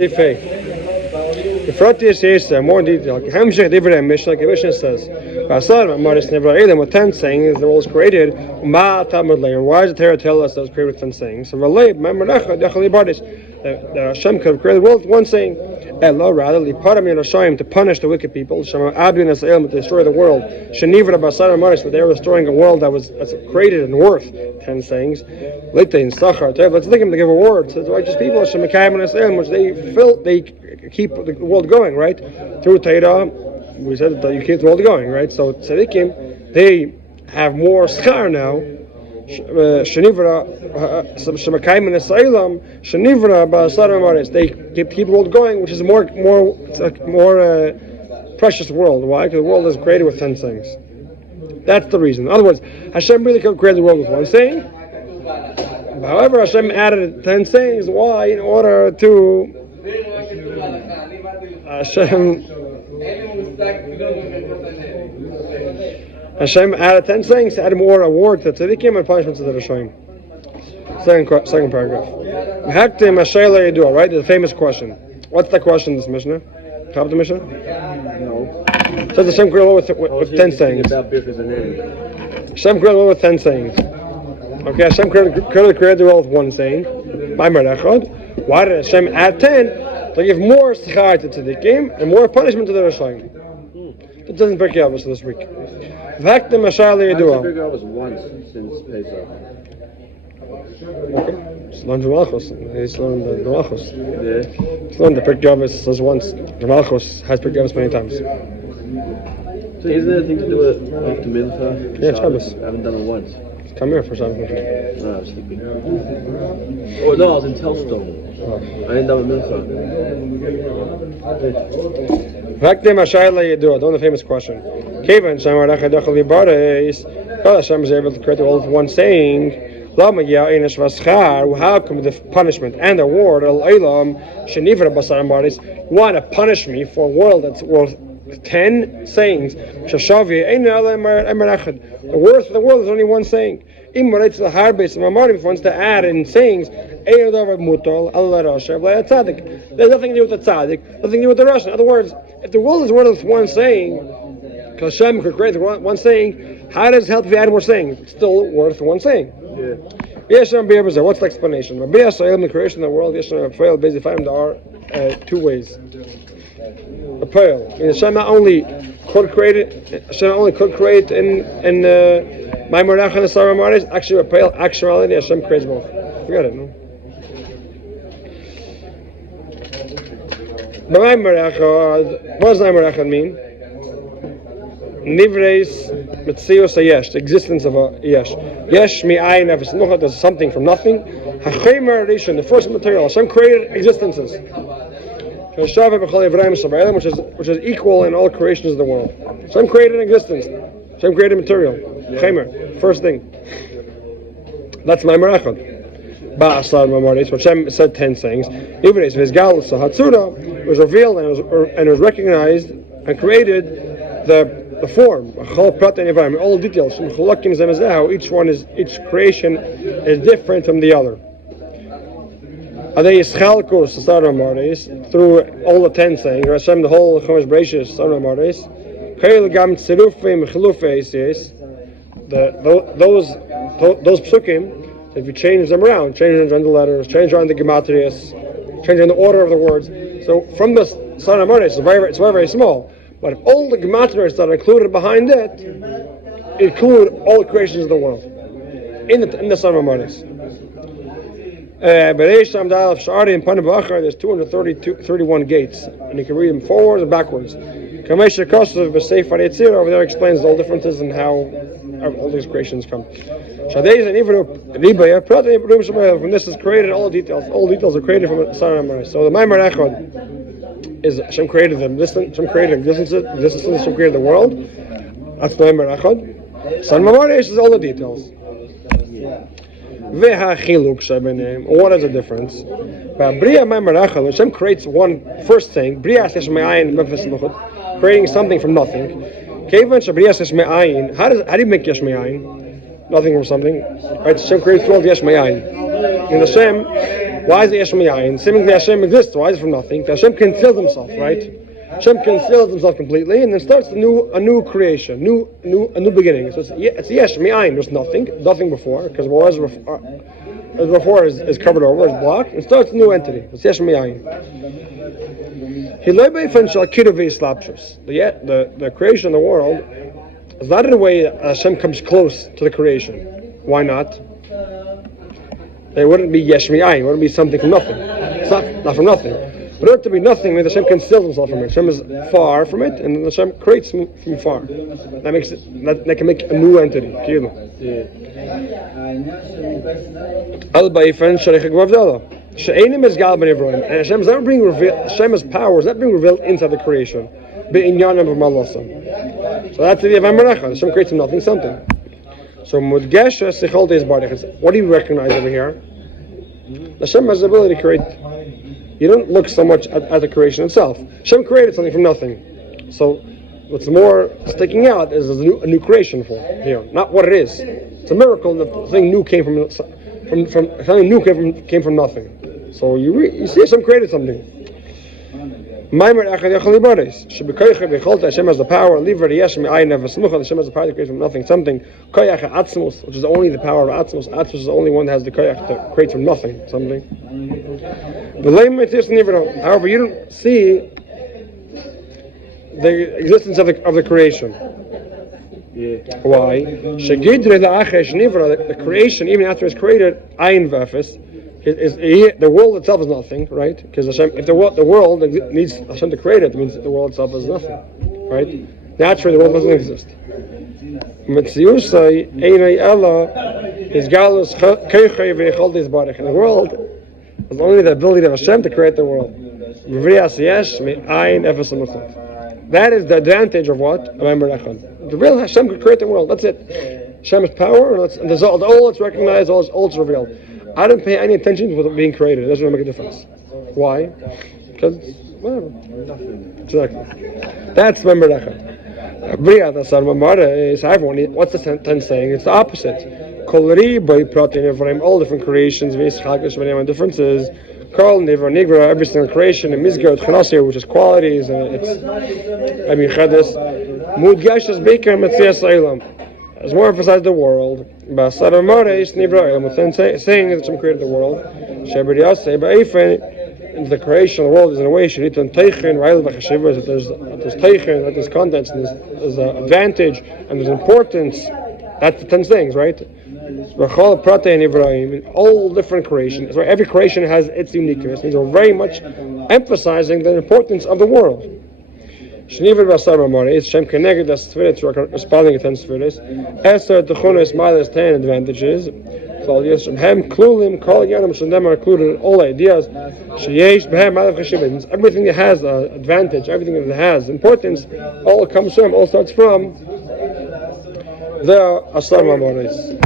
The Frati says more in detail. Hamshech Divrei Mishnah, like the Mishnah says, with 10 sayings, the world is created. Why does the Torah tell us that it was created with 10 sayings? So, that Hashem could have created the world with one saying. Rather, to punish the wicked people, to destroy the world. But they were destroying a world that's created and worth 10 sayings. Let's think him to give a word to the righteous people, which they keep the world going, right? Through Torah, we said that you keep the world going, right? So tzaddikim, they have more schar now. They keep the world going, which is more precious world. Why? Because the world is created with 10 sayings. That's the reason. In other words, Hashem really could create the world with one saying. However, Hashem added 10 sayings. Why? In order to Hashem added 10 sayings to add more reward to tzaddikim and punishments to the Rishonim. Second paragraph. Right? The famous question. What's the question in this Mishnah? Top of the Mishnah? No. Says Hashem created with 10 sayings. Hashem created with 10 sayings. Okay, Hashem created the world with one saying. Why did Hashem add 10? To give more schar to tzaddikim and more punishment to the Rishonim. It doesn't break you up this week. The figure was once since Pesach. Okay. Just learn Dvar Malchus. He's learned the Dvar Malchus. Yeah. He's learned the Pirkei Avos says once. Dvar Malchus has Pirkei Avos many times. So isn't there anything to do with after Mincha? Yeah, Shabbos. I haven't done it once. Come here for Shabbos. No, I was sleeping. Oh no, I was in Telstone. I didn't done Mincha. Don't the famous question. Hashem is able to create the world with one saying. How come the punishment and the reward want to punish me for a world that's worth 10 sayings? The worth of the world is only one saying. If he wants to add in sayings, there's nothing to do with the tzaddik, nothing to do with the Russian. In other words, if the world is worth one saying, because Hashem could create one saying, how does it help if you add more sayings? It's still worth one saying. What's the explanation? In the creation of the world, there are 2 ways. A pearl. Hashem not only could create it, Hashem only could create in Maimarach and the Sarah Maris, actually a pearl, actuality, Hashem creates both. Forget it, no? What does Maimarach mean? Nivreis Metzios Hayesh, the existence of a Yesh. Yesh mi'ayin nefesh nucha, there's something from nothing. Hachemer Rishon, the first material. Hashem created existences. Which is equal in all creations of the world. Hashem created existence. Hashem created material. Chemer, first thing. That's Maimer Echad. Ba'asar Mamaris, which Hashem said 10 sayings. Nivreis Vizgal Sahatzura was revealed and it was recognized and created the form, all details. Each creation is different from the other. Through all the 10 sayings, Hashem, the whole Chumash Bereishis, those psukim, if you change them around, change around the letters, change around the gematrias, change around the order of the words. So from the Sarah Maris, it's very, very small. But if all the gematrias that are included behind it include all the creations of the world in the Sarah Maris. There's 231 gates, and you can read them forwards and backwards. Over there explains all differences and how all these creations come. From this is created all details are created from the Sarah Maris. So the Maimer Echad is Hashem created them. Hashem created existences. Hashem created the world. That's the Maimer Echad. San Mamaris is all the details. What is the difference? Hashem creates one first thing, creating something from nothing. How do you make yesh me'ayin? Nothing from something. Right? Hashem creates the world yesh me'ayin. And Hashem Why is it Yesh Mi'ayin? Seemingly Hashem exists. Why is it from nothing? Hashem conceals himself, right? Hashem conceals himself completely, and then starts a new creation, a new beginning. So it's Yesh Mi'ayin. There's nothing before, because what was before is covered over, is blocked, and starts a new entity. It's Yesh Mi'ayin. The creation of the world is not in a way that Hashem comes close to the creation. Why not? It wouldn't be Yesh Mi'ayin. It wouldn't be something from nothing. It's not from nothing. But in order to be nothing means Hashem conceals himself from it. Hashem is far from it, and Hashem creates from far. That makes it. That can make a new entity. And Hashem is not being revealed. Hashem's power is not being revealed inside the creation. So that's the idea of Amaracha. Hashem creates from nothing something. So Mudgesha Sichol Deis Barach. What do you recognize over here? Hashem has the ability to create. You don't look so much at the creation itself. Hashem created something from nothing. So what's more sticking out is a new creation for here, not what it is. It's a miracle that the thing new came from something new came from nothing. So you see Hashem created something. Hashem has the power. Hashem has the power to create from nothing something. Which is only the power of Atzmos. Atzmos is the only one that has the koyach to create from nothing something. However, you don't see the existence of the creation. Why? The creation, even after it's created, ayin v'afis. The world itself is nothing, right? Because Hashem, if the world needs Hashem to create it, means that the world itself is nothing, right? Naturally, the world doesn't exist. And the world is only the ability of Hashem to create the world. That is the advantage of what? The real Hashem could create the world. That's it. Hashem's power, and all it's recognized, all it's revealed. I don't pay any attention to what's being created. It doesn't really make a difference. Why? Because whatever. Exactly. That's Memberachad. What's the sentence saying? It's the opposite. All different creations, differences. Kol Nivra Nigra, every single creation, and Mizgah Chanasir, which is qualities, and it's Chedis. Mudgash is Baker Metzias Eilam. It's more emphasized the world. Basar Mareis Nivra, within saying that Hashem created the world. Sheberiyasei Ba'efen, the creation of the world is in a way Shenitan Teichen, Ra'il V'Chashivas, that there's Teichen, that there's contents, and there's advantage, and there's importance. That's the 10 things, right? In all different creations, so every creation has its uniqueness. Means we're very much emphasizing the importance of the world. Hashem connected the Sfirit to responding to 10 Sfiris. Esther Techunis Milas 10 advantages. Hem Klulim Kol Yanam Shandem are included in all ideas. Sheyesh Behem Malav Chashivins. Everything that has advantage, everything that has importance, all comes from, all starts from the Asar Mamoris.